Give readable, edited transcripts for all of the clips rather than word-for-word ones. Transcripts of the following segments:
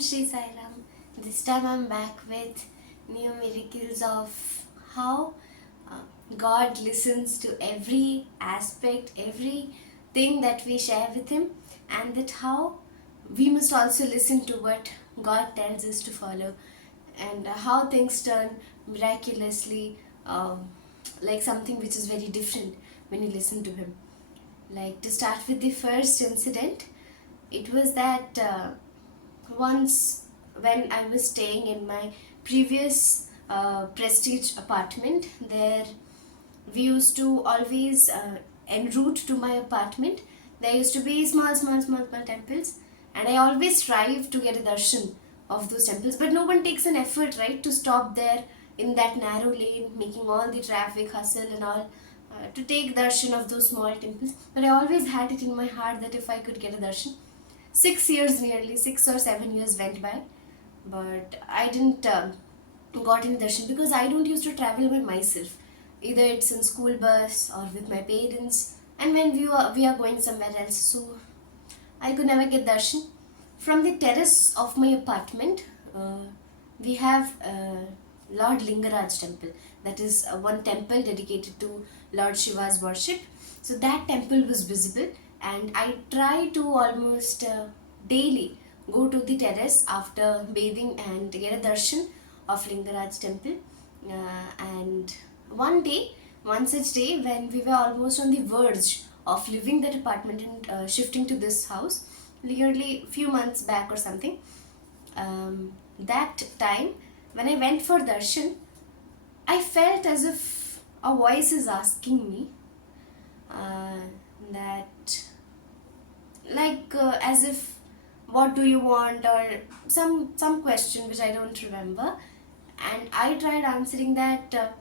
Shri Sai Ram. This time I'm back with new miracles of how God listens to every aspect, everything that we share with Him, and that how we must also listen to what God tells us to follow, and how things turn miraculously, like something which is very different when you listen to Him. Like, to start with the first incident, it was that once when I was staying in my previous prestige apartment, there we used to always en route to my apartment. There used to be small temples, and I always strive to get a darshan of those temples. But no one takes an effort, right, to stop there in that narrow lane, making all the traffic hustle and all. To take darshan of those small temples, but I always had it in my heart that if I could get a darshan, 6 years, nearly 6 or 7 years went by, but I didn't got in darshan because I don't used to travel by myself. Either it's in school bus or with my parents, and when we are going somewhere else, so I could never get darshan. From the terrace of my apartment, we have Lord Lingaraj temple. That is one temple dedicated to Lord Shiva's worship. So that temple was visible, and I try to almost daily go to the terrace after bathing and get a darshan of Lingaraj temple. And one day, one such day when we were almost on the verge of leaving that apartment and shifting to this house, nearly few months back or something, that time when I went for darshan, I felt as if a voice is asking me uh, that, like, as if, what do you want, or some question which I don't remember, and I tried answering that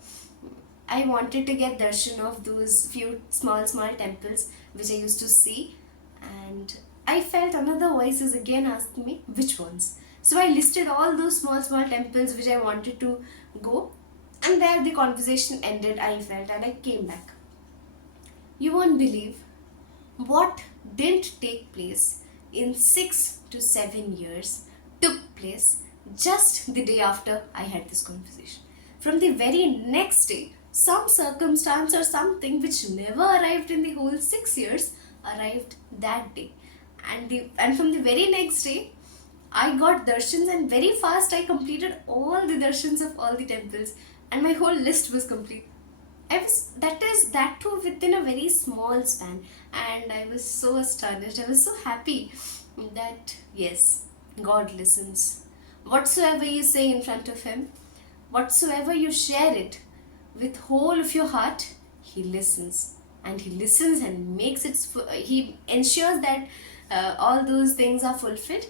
I wanted to get darshan of those few small temples which I used to see, and I felt another voices again asking me which ones. So I listed all those small temples which I wanted to go, and there the conversation ended. I felt, and I came back. You won't believe what didn't take place in 6 to 7 years took place just the day after I had this conversation. From the very next day, some circumstance or something which never arrived in the whole 6 years arrived that day. And from the very next day, I got darshans, and very fast I completed all the darshans of all the temples, and my whole list was complete. That too within a very small span, and I was so astonished. I was so happy that yes, God listens. Whatsoever you say in front of Him, whatsoever you share it with whole of your heart, He listens, and He listens and makes it. He ensures that all those things are fulfilled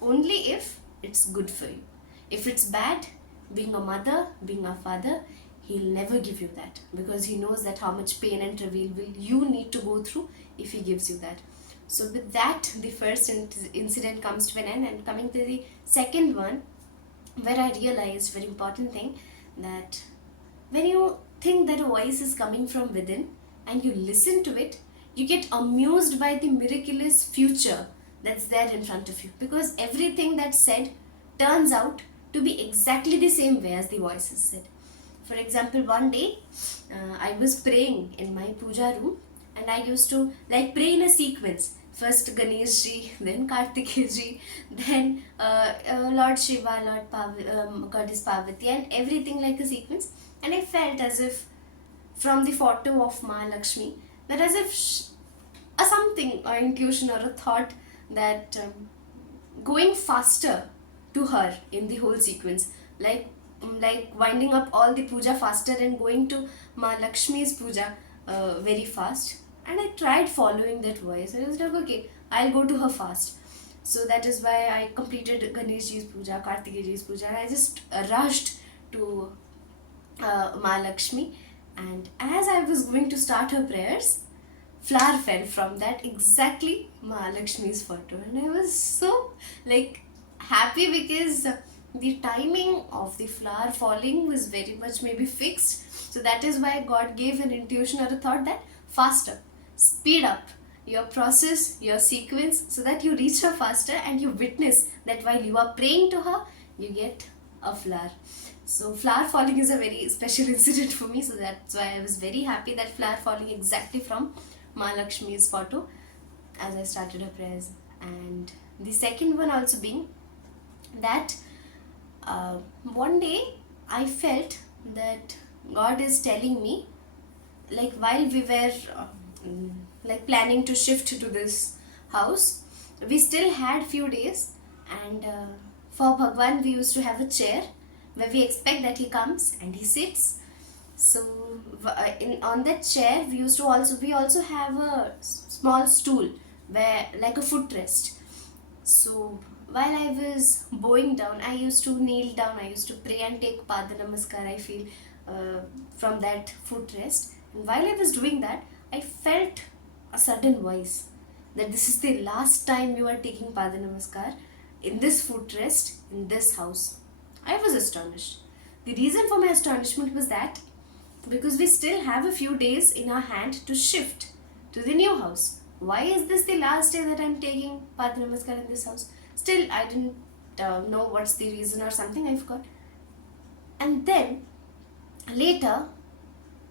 only if it's good for you. If it's bad, being a mother, being a father, He'll never give you that, because He knows that how much pain and travail will you need to go through if He gives you that. So with that, the first incident comes to an end, and coming to the second one, where I realized very important thing, that when you think that a voice is coming from within and you listen to it, you get amused by the miraculous future that's there in front of you, because everything that's said turns out to be exactly the same way as the voice is said. For example, one day I was praying in my puja room, and I used to like pray in a sequence. First Ganesh ji, then Kartikeya ji, then Lord Shiva, Goddess Parvati, and everything like a sequence. And I felt as if from the photo of Mahalakshmi, that as if a something or intuition or a thought that going faster to her in the whole sequence, like winding up all the puja faster and going to Mahalakshmi's puja very fast. And I tried following that voice. I was like, okay, I'll go to her fast. So that is why I completed Ganesh ji's puja, Kartikeya ji's puja, and I just rushed to Mahalakshmi. And as I was going to start her prayers, flower fell from that exactly Mahalakshmi's photo, and I was so like happy, because the timing of the flower falling was very much maybe fixed. So that is why God gave an intuition or a thought that faster, speed up, your process, your sequence, so that you reach her faster and you witness that while you are praying to her, you get a flower. So flower falling is a very special incident for me, so that's why I was very happy that flower falling exactly from Mahalakshmi's photo as I started her prayers. And the second one also being that one day I felt that God is telling me, like while we were like planning to shift to this house, we still had few days, and for Bhagwan we used to have a chair where we expect that he comes and he sits. So on that chair we also have a small stool where like a footrest. So while I was bowing down, I used to kneel down, I used to pray and take Pada Namaskar, I feel, from that footrest. And while I was doing that, I felt a sudden voice that this is the last time you are taking Pada Namaskar in this footrest, in this house. I was astonished. The reason for my astonishment was that because we still have a few days in our hand to shift to the new house. Why is this the last day that I'm taking Pada Namaskar in this house? Still, I didn't know what's the reason or something, I forgot. And then later,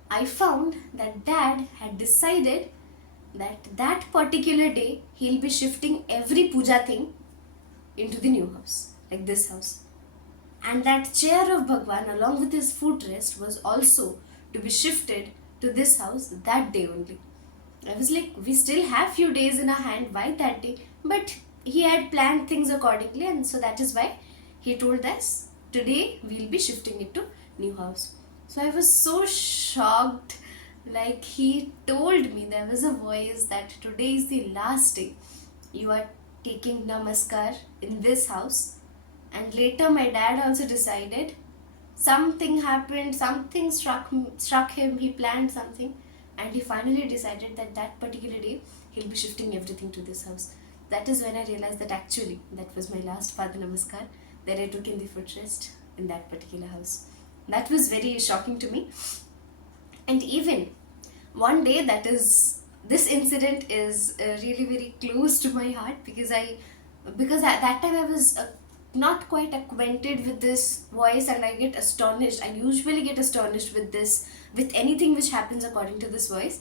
I found that Dad had decided that that particular day he'll be shifting every puja thing into the new house, like this house. And that chair of Bhagwan, along with his footrest, was also to be shifted to this house that day only. I was like, we still have few days in our hand. Why that day? But he had planned things accordingly, and so that is why he told us today we'll be shifting it to new house. So I was so shocked. Like he told me, there was a voice that today is the last day you are taking namaskar in this house. And later my dad also decided, something happened, something struck him, he planned something, and he finally decided that that particular day he'll be shifting everything to this house. That is when I realized that actually that was my last Pada Namaskar that I took in the footrest in that particular house. That was very shocking to me. And even one day, that is, this incident is really very close to my heart, because at that time I was not quite acquainted with this voice, and I get astonished. I usually get astonished with this, with anything which happens according to this voice.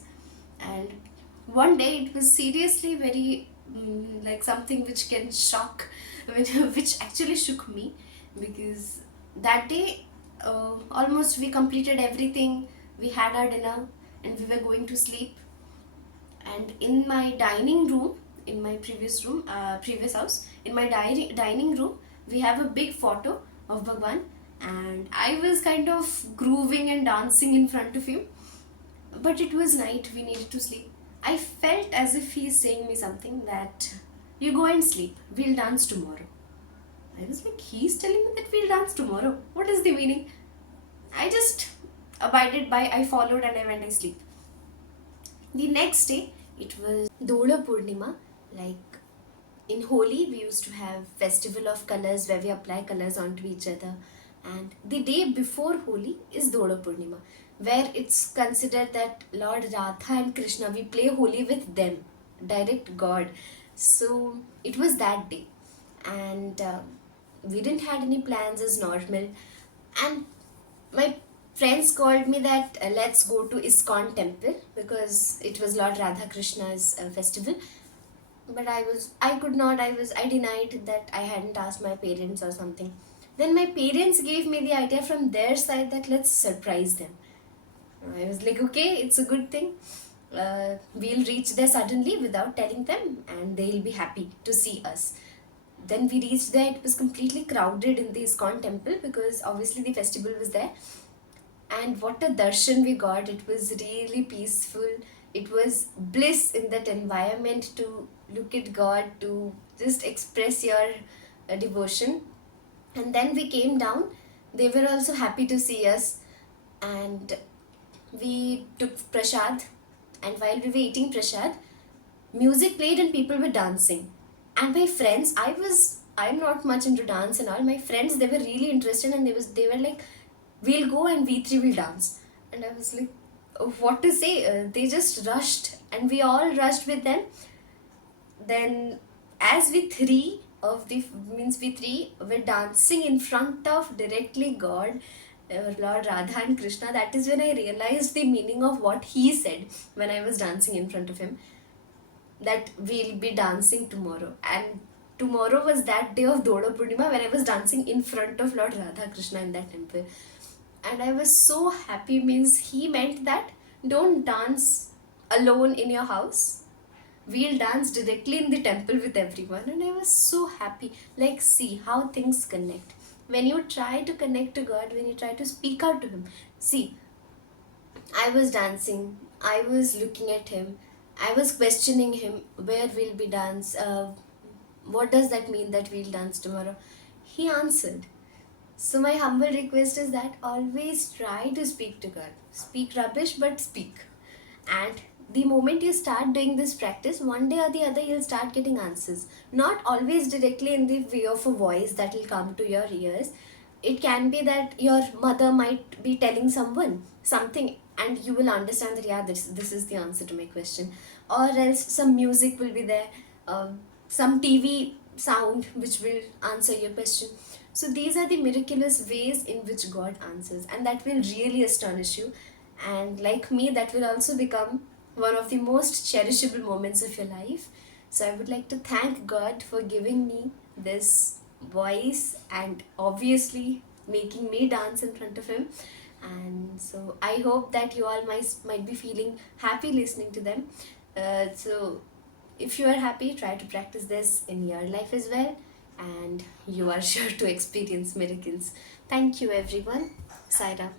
And one day it was seriously very like something which can shock, which actually shook me, because that day almost we completed everything, we had our dinner and we were going to sleep. And in my dining room, in my previous house, in my dining room, we have a big photo of Bhagwan, and I was kind of grooving and dancing in front of him. But it was night, we needed to sleep. I felt as if he is saying me something that, you go and sleep, we'll dance tomorrow. I was like, he's telling me that we'll dance tomorrow. What is the meaning? I just abided by, I followed, and I went to sleep. The next day, it was Dola Purnima. Like in Holi, we used to have festival of colors where we apply colors onto each other. And the day before Holi is Dola Purnima, where it's considered that Lord Radha and Krishna, we play Holi with them, direct God. So it was that day. And we didn't had any plans as normal. And my friends called me that let's go to ISKCON temple, because it was Lord Radha Krishna's festival. But I could not, I denied that I hadn't asked my parents or something. Then my parents gave me the idea from their side that let's surprise them. I was like, okay, it's a good thing. We'll reach there suddenly without telling them, and they'll be happy to see us. Then we reached there, it was completely crowded in the ISKCON temple, because obviously the festival was there. And what a darshan we got. It was really peaceful. It was bliss in that environment to look at God, to just express your devotion. And then we came down. They were also happy to see us. And we took prasad. And while we were eating prasad, music played and people were dancing. And my friends, I'm not much into dance and all. My friends, they were really interested, and they were like, we'll go and we three will dance. And I was like, what to say? They just rushed and we all rushed with them. Then as we three were dancing in front of directly God, Lord Radha and Krishna, that is when I realized the meaning of what he said when I was dancing in front of him, that we'll be dancing tomorrow. And tomorrow was that day of Dodo Purnima when I was dancing in front of Lord Radha Krishna in that temple. And I was so happy, means he meant that don't dance alone in your house, we'll dance directly in the temple with everyone. And I was so happy. Like, see how things connect. When you try to connect to God, when you try to speak out to him, see, I was dancing, I was looking at him, I was questioning him, where will we dance? What does that mean that we'll dance tomorrow? He answered. So, my humble request is that always try to speak to God. Speak rubbish, but speak. And the moment you start doing this practice, one day or the other, you'll start getting answers. Not always directly in the way of a voice that will come to your ears. It can be that your mother might be telling someone something, and you will understand that, yeah, this is the answer to my question. Or else some music will be there, some TV sound which will answer your question. So these are the miraculous ways in which God answers, and that will really astonish you. And like me, that will also become one of the most cherishable moments of your life. So I would like to thank God for giving me this voice and obviously making me dance in front of him. And so I hope that you all might be feeling happy listening to them. So if you are happy, try to practice this in your life as well, and you are sure to experience miracles. Thank you, everyone. Saira.